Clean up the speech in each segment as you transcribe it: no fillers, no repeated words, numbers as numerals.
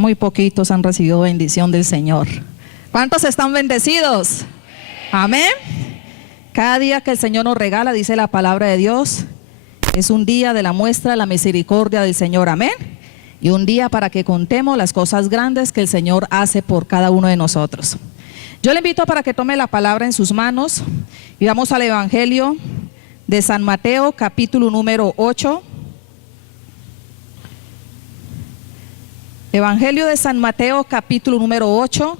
Muy poquitos han recibido bendición del Señor. ¿Cuántos están bendecidos? Amén. Cada día que el Señor nos regala, dice la palabra de Dios, es un día de la muestra de la misericordia del Señor. Amén. Y un día para que contemos las cosas grandes que el Señor hace por cada uno de nosotros. Yo le invito para que tome la palabra en sus manos y vamos al Evangelio de San Mateo, capítulo número 8. Evangelio de San Mateo, capítulo número 8.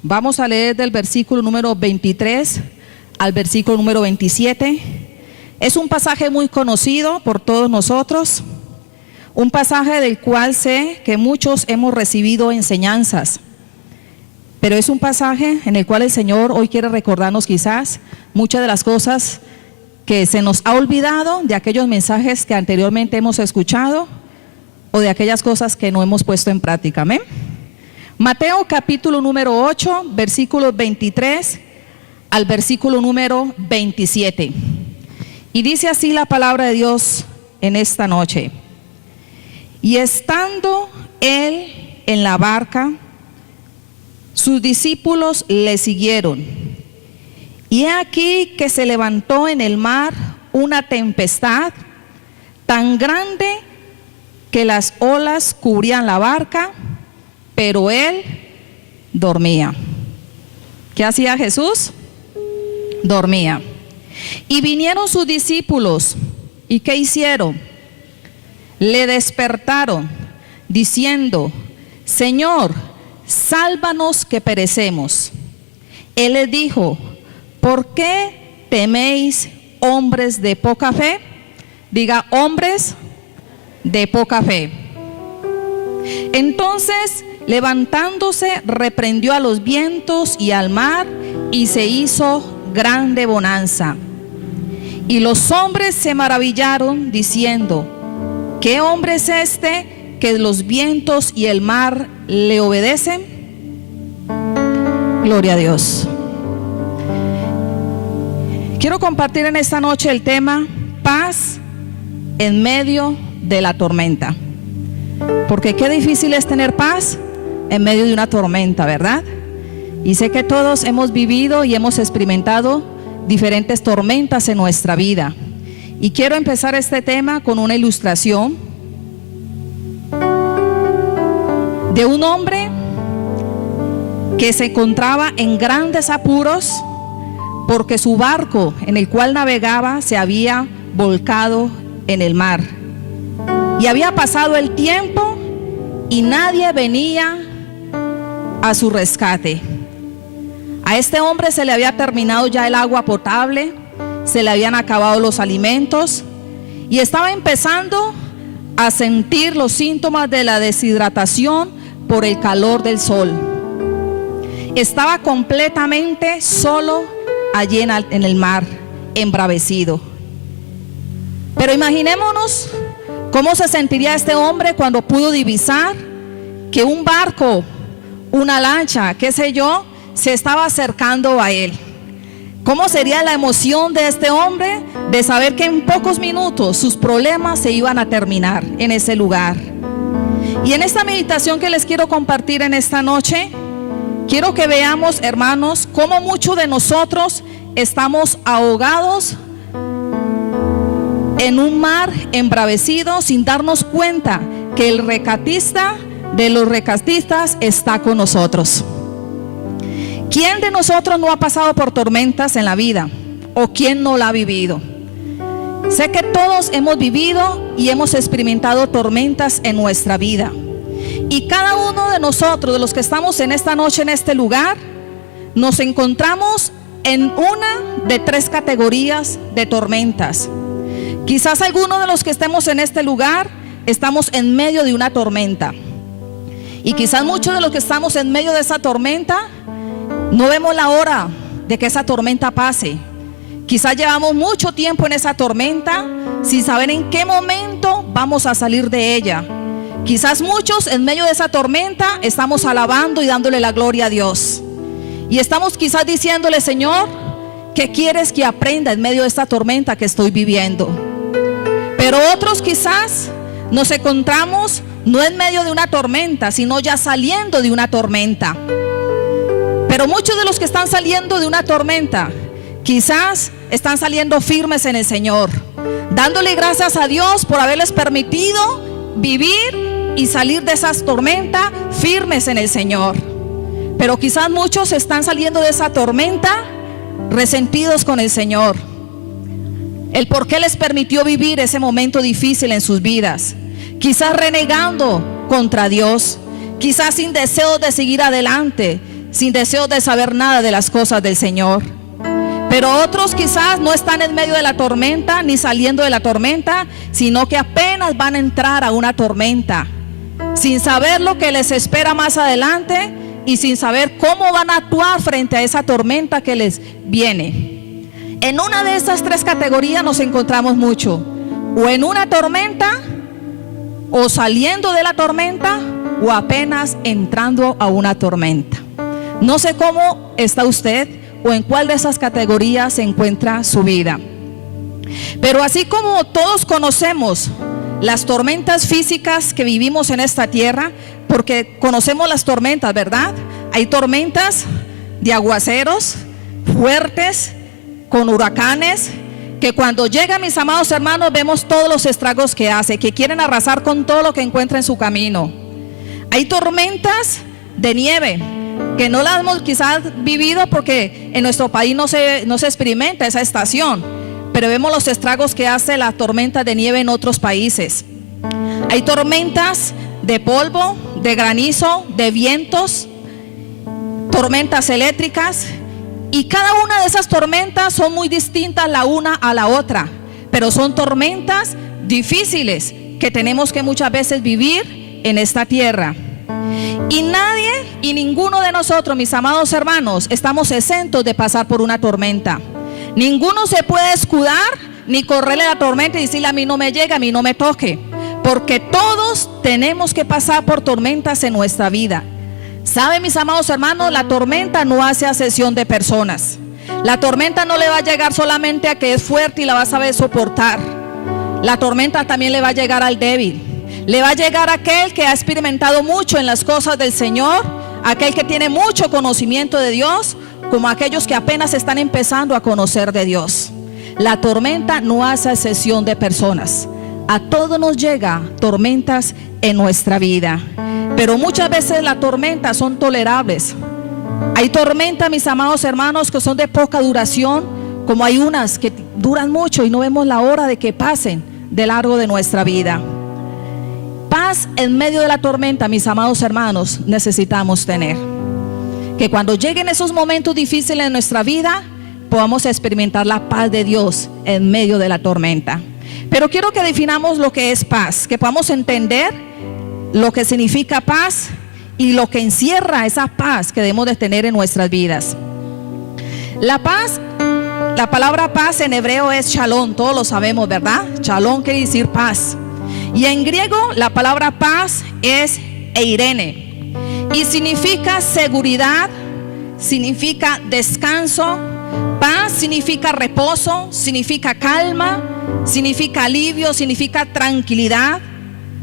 Vamos a leer del versículo número 23 al versículo número 27. Es un pasaje muy conocido por todos nosotros, un pasaje del cual sé que muchos hemos recibido enseñanzas, pero es un pasaje en el cual el Señor hoy quiere recordarnos quizás muchas de las cosas que se nos ha olvidado, de aquellos mensajes que anteriormente hemos escuchado o de aquellas cosas que no hemos puesto en práctica. Amén. Mateo capítulo número 8, versículos 23 al versículo número 27. Y dice así la palabra de Dios en esta noche. Y estando él en la barca, sus discípulos le siguieron. Y he aquí que se levantó en el mar una tempestad tan grande que las olas cubrían la barca, pero él dormía. ¿Qué hacía Jesús? Dormía. Y vinieron sus discípulos, ¿y qué hicieron? Le despertaron, diciendo: Señor, sálvanos que perecemos. Él les dijo: ¿por qué teméis, hombres de poca fe? Diga: hombres de poca fe. Entonces, levantándose, reprendió a los vientos y al mar, y se hizo grande bonanza. Y los hombres se maravillaron, diciendo: ¿qué hombre es este que los vientos y el mar le obedecen? Gloria a Dios. Quiero compartir en esta noche el tema paz en medio de la tormenta. Porque qué difícil es tener paz en medio de una tormenta, ¿verdad? Y sé que todos hemos vivido y hemos experimentado diferentes tormentas en nuestra vida. Y quiero empezar este tema con una ilustración de un hombre que se encontraba en grandes apuros porque su barco en el cual navegaba se había volcado en el mar. Y había pasado el tiempo y nadie venía a su rescate. A este hombre se le había terminado ya el agua potable, se le habían acabado los alimentos y estaba empezando a sentir los síntomas de la deshidratación por el calor del sol. Estaba completamente solo allí en el mar, embravecido. Pero imaginémonos cómo se sentiría este hombre cuando pudo divisar que un barco, una lancha, qué sé yo, se estaba acercando a él. ¿Cómo sería la emoción de este hombre de saber que en pocos minutos sus problemas se iban a terminar en ese lugar? Y en esta meditación que les quiero compartir en esta noche, quiero que veamos, hermanos, cómo muchos de nosotros estamos ahogados en un mar embravecido sin darnos cuenta que el rescatista de los rescatistas está con nosotros. ¿Quién de nosotros no ha pasado por tormentas en la vida? ¿O quién no la ha vivido? Sé que todos hemos vivido y hemos experimentado tormentas en nuestra vida. Y cada uno de nosotros, de los que estamos en esta noche en este lugar, nos encontramos en una de tres categorías de tormentas. Quizás algunos de los que estemos en este lugar estamos en medio de una tormenta. Y quizás muchos de los que estamos en medio de esa tormenta no vemos la hora de que esa tormenta pase. Quizás llevamos mucho tiempo en esa tormenta sin saber en qué momento vamos a salir de ella. Quizás muchos en medio de esa tormenta estamos alabando y dándole la gloria a Dios. Y estamos quizás diciéndole: Señor, ¿qué quieres que aprenda en medio de esta tormenta que estoy viviendo? Pero otros quizás nos encontramos no en medio de una tormenta, sino ya saliendo de una tormenta. Pero muchos de los que están saliendo de una tormenta, quizás están saliendo firmes en el Señor, dándole gracias a Dios por haberles permitido vivir y salir de esas tormentas firmes en el Señor. Pero quizás muchos están saliendo de esa tormenta resentidos con el Señor. El por qué les permitió vivir ese momento difícil en sus vidas. Quizás renegando contra Dios, quizás sin deseos de seguir adelante, sin deseos de saber nada de las cosas del Señor. Pero otros quizás no están en medio de la tormenta ni saliendo de la tormenta, sino que apenas van a entrar a una tormenta, sin saber lo que les espera más adelante y sin saber cómo van a actuar frente a esa tormenta que les viene. En una de estas tres categorías nos encontramos mucho, o en una tormenta, o saliendo de la tormenta, o apenas entrando a una tormenta. No sé cómo está usted o en cuál de esas categorías se encuentra su vida. Pero así como todos conocemos las tormentas físicas que vivimos en esta tierra, porque conocemos las tormentas, ¿verdad? Hay tormentas de aguaceros fuertes, con huracanes, que cuando llegan, mis amados hermanos, vemos todos los estragos que hace, que quieren arrasar con todo lo que encuentra en su camino. Hay tormentas de nieve, que no las hemos quizás vivido porque en nuestro país no se experimenta esa estación, pero vemos los estragos que hace la tormenta de nieve en otros países. Hay tormentas de polvo, de granizo, de vientos, tormentas eléctricas, y cada una de esas tormentas son muy distintas la una a la otra, pero son tormentas difíciles que tenemos que muchas veces vivir en esta tierra. Y nadie y ninguno de nosotros, mis amados hermanos, estamos exentos de pasar por una tormenta. Ninguno se puede escudar ni correrle a la tormenta y decirle: a mí no me llega, a mí no me toque, porque todos tenemos que pasar por tormentas en nuestra vida. ¿Saben, mis amados hermanos? La tormenta no hace acepción de personas. La tormenta no le va a llegar solamente a que es fuerte y la va a saber soportar. La tormenta también le va a llegar al débil. Le va a llegar a aquel que ha experimentado mucho en las cosas del Señor, aquel que tiene mucho conocimiento de Dios, como aquellos que apenas están empezando a conocer de Dios. La tormenta no hace excepción de personas. A todos nos llega tormentas en nuestra vida, pero muchas veces las tormentas son tolerables. Hay tormentas, mis amados hermanos, que son de poca duración, como hay unas que duran mucho y no vemos la hora de que pasen de largo de nuestra vida. Paz en medio de la tormenta, mis amados hermanos, necesitamos tener. Que cuando lleguen esos momentos difíciles en nuestra vida, podamos experimentar la paz de Dios en medio de la tormenta. Pero quiero que definamos lo que es paz, que podamos entender lo que significa paz y lo que encierra esa paz que debemos de tener en nuestras vidas. La paz, la palabra paz en hebreo es shalom, todos lo sabemos, ¿verdad? Shalom quiere decir paz. Y en griego la palabra paz es eirene y significa seguridad, significa descanso. Paz significa reposo, significa calma, significa alivio, significa tranquilidad.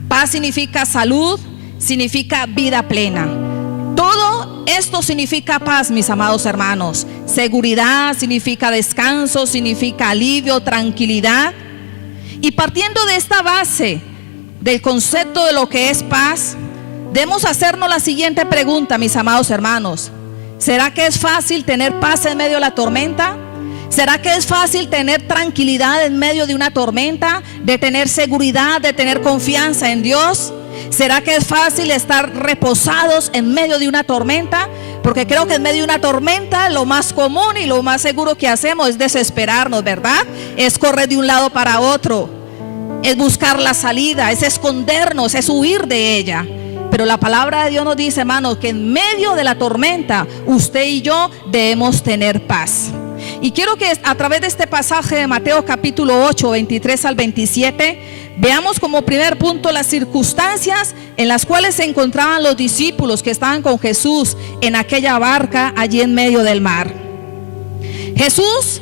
Paz significa salud, significa vida plena. Todo esto significa paz, mis amados hermanos. Seguridad significa descanso, significa alivio, tranquilidad. Y partiendo de esta base del concepto de lo que es paz, debemos hacernos la siguiente pregunta, mis amados hermanos. ¿Será que es fácil tener paz en medio de la tormenta? ¿Será que es fácil tener tranquilidad en medio de una tormenta? ¿De tener seguridad, de tener confianza en Dios? ¿Será que es fácil estar reposados en medio de una tormenta? Porque creo que en medio de una tormenta lo más común y lo más seguro que hacemos es desesperarnos, ¿verdad? Es correr de un lado para otro, es buscar la salida, es escondernos, es huir de ella. Pero la palabra de Dios nos dice, hermanos, que en medio de la tormenta usted y yo debemos tener paz. Y quiero que a través de este pasaje de Mateo capítulo 8, 23 al 27, veamos como primer punto las circunstancias en las cuales se encontraban los discípulos que estaban con Jesús en aquella barca allí en medio del mar. Jesús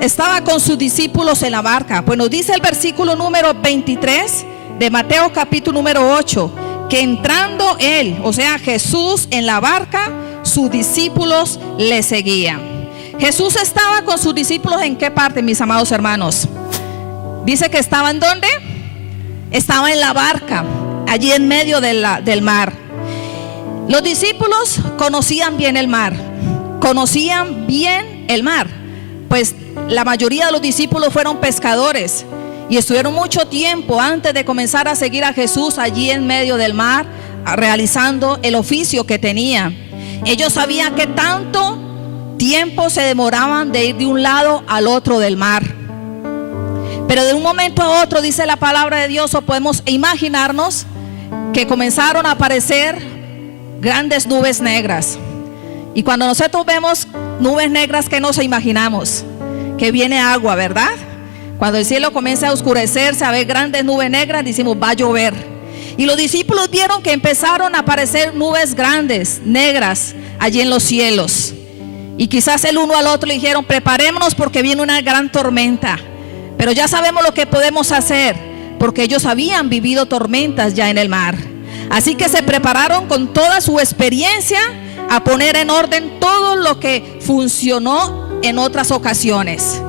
estaba con sus discípulos en la barca. Pues nos dice el versículo número 23 de Mateo capítulo número 8, que entrando él, o sea Jesús, en la barca, sus discípulos le seguían. Jesús estaba con sus discípulos ¿en qué parte, mis amados hermanos? Dice que estaba ¿en dónde? Estaba en la barca, allí en medio del mar. Los discípulos conocían bien el mar, pues la mayoría de los discípulos fueron pescadores y estuvieron mucho tiempo antes de comenzar a seguir a Jesús allí en medio del mar, realizando el oficio que tenía. Ellos sabían que tanto tiempo se demoraban de ir de un lado al otro del mar. Pero de un momento a otro, dice la palabra de Dios, o podemos imaginarnos que comenzaron a aparecer grandes nubes negras. Y cuando nosotros vemos nubes negras, ¿qué nos imaginamos? Que viene agua, ¿verdad? Cuando el cielo comienza a oscurecerse, a ver grandes nubes negras, decimos va a llover. Y los discípulos vieron que empezaron a aparecer nubes grandes, negras, allí en los cielos. Y quizás el uno al otro le dijeron, preparémonos porque viene una gran tormenta. Pero ya sabemos lo que podemos hacer, porque ellos habían vivido tormentas ya en el mar. Así que se prepararon con toda su experiencia a poner en orden todo lo que funcionó en otras ocasiones.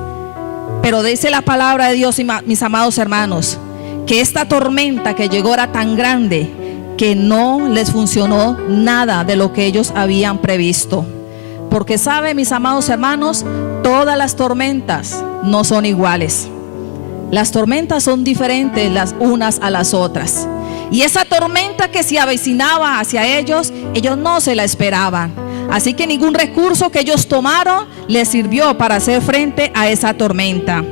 Pero dice la palabra de Dios, mis amados hermanos, que esta tormenta que llegó era tan grande que no les funcionó nada de lo que ellos habían previsto. Porque sabe, mis amados hermanos, todas las tormentas no son iguales. Las tormentas son diferentes las unas a las otras. Y esa tormenta que se avecinaba hacia ellos no se la esperaban. Así que ningún recurso que ellos tomaron les sirvió para hacer frente a esa tormenta.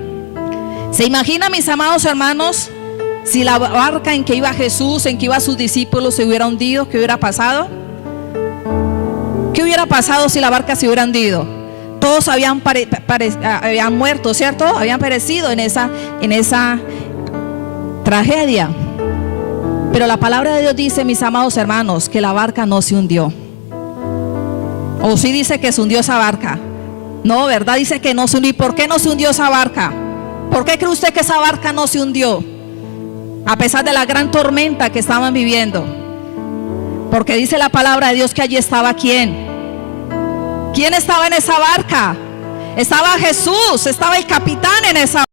¿Se imagina, mis amados hermanos, si la barca en que iba Jesús, en que iban sus discípulos, se hubiera hundido? ¿Qué hubiera pasado? ¿Qué hubiera pasado si la barca se hubiera hundido? Todos habían muerto, ¿cierto? Habían perecido en esa tragedia. Pero la palabra de Dios dice, mis amados hermanos, que la barca no se hundió. O sí dice que se hundió esa barca. No, ¿verdad? Dice que no se hundió. ¿Y por qué no se hundió esa barca? ¿Por qué cree usted que esa barca no se hundió? A pesar de la gran tormenta que estaban viviendo. Porque dice la palabra de Dios que allí estaba ¿quién? ¿Quién estaba en esa barca? Estaba Jesús, estaba el capitán en esa